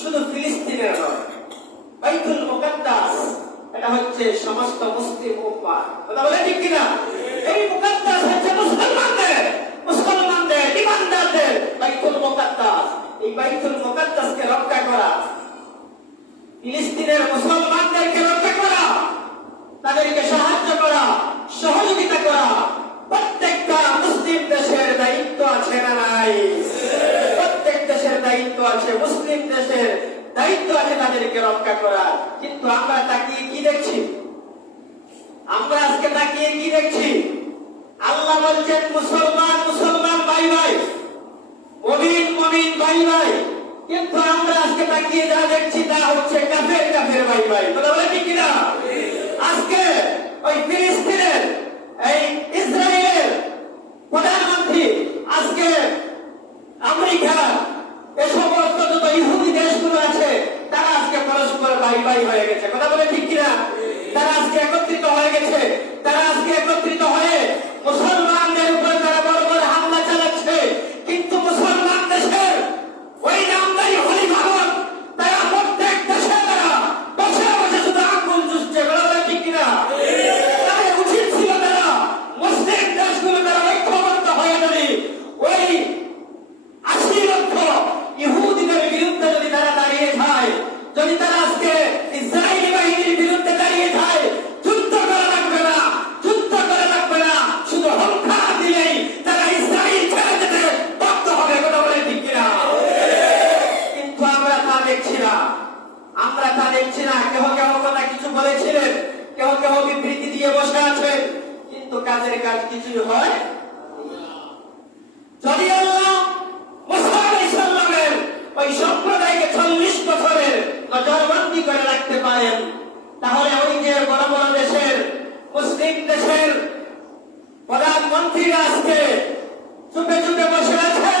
শুধু ফিলিস্তিনের নয়, বাইতুল মুকাদ্দাস, এটা হচ্ছে সমস্ত মুসলিম উম্মাহ। কথা বলে ঠিক কিনা? এই মুকাদ্দাস হচ্ছে মুসলমানদের মুসলমানদের, ইমানদারদের বাইতুল মুকাদ্দাস। এই বাইতুল মুকাদ্দাসকে রক্ষা করা, ফিলিস্তিনের মুসলমানদেরকে রক্ষা করা, তাদেরকে সাহায্য করা, সহযোগিতা করা, প্রত্যেকটা মুসলিম দেশের দায়িত্ব আছে না নাই? আছে মুসলিম দেশের দায়িত্ব আছে তাদেরকে রক্ষা করা কিন্তু আমরা তাকিয়ে কি দেখছি? আমরা আজকে তাকিয়ে কি দেখছি? আল্লাহ বলছেন, মুসলমান মুসলমান, ভাই ভাই, মমিন মমিন, ভাই ভাই, কিন্তু আমরা আজকে তাকিয়ে যা দেখছি তা হচ্ছে কাফের কাফের, ভাই ভাই। কথা বলে ঠিক কিনা? আজকে ওই ফিলিস্তিনের এই ইসরায়েলের প্রধানমন্ত্রী আজকে আমেরিকা এ সমস্ত যত ইহুদি দেশগুলো আছে তারা আজকে পরস্পর ভাই ভাই হয়ে গেছে। কথা বলে ঠিক কিনা? তারা আজকে একত্রিত হয়ে গেছে। তারা আজকে একত্রিত হয়ে মুসলমানদের বলেছিলেন কেহ কেহ বিবৃতি দিয়ে বসে আছেন কিন্তু কাজের কাজ কিছুই হয় যদি ওই সম্প্রদায়কে চল্লিশ বছরের নজরবন্দি করে রাখতে পারেন, তাহলে ওই যে বড় বড় দেশের, মুসলিম দেশের প্রধানমন্ত্রীরা আজকে চুপে চুপে বসে আছেন।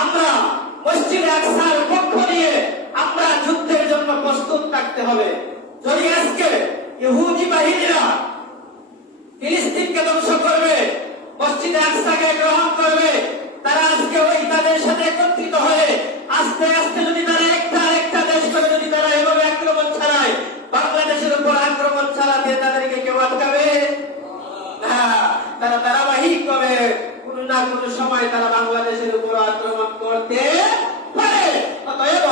আমরা মসজিদ আকসার পক্ষ নিয়ে আমরা যুদ্ধের জন্য প্রস্তুত থাকতে হবে। যদি আজকে ইহুদি বাহিনীরা ফিলিস্তিনকে ধ্বংস করবে, মসজিদে আকসাকে গ্রহণ করবে, তারা আজকে ওই তাদের সাথে একত্রিত হয়ে আস্তে আস্তে যদি তারা একটা একটা দেশ করে যদি তারা এভাবে আক্রমণ ছাড়ায় বাংলাদেশের উপর আক্রমণ চালাতে তাদেরকে কেউ আটকাবে? না, তারা ধারাবাহিক ভাবে কোন না কোন সময় তারা বাংলাদেশের উপর আক্রমণ করতে পারে অতএব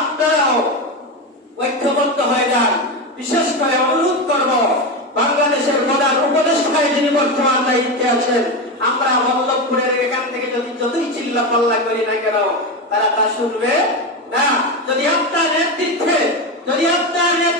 আপনারাও ঐক্যবদ্ধ হয়ে যান বিশেষ করে অনুরোধ করব, বাংলাদেশের প্রধান উপদেষ্টায় যিনি বর্তমান দায়িত্বে আছেন, আমরা বল্লভপুরের এখান থেকে যদি যতই চিল্লা পাল্লা করি না কেন, তারা তা শুনবে না। যদি আপনার নেতৃত্বে, যদি আপনার নেতৃত্বে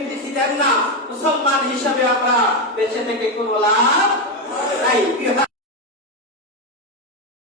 দেন না। মুসলমান হিসাবে আমরা বেঁচে থেকে কোনো লাভ নাই।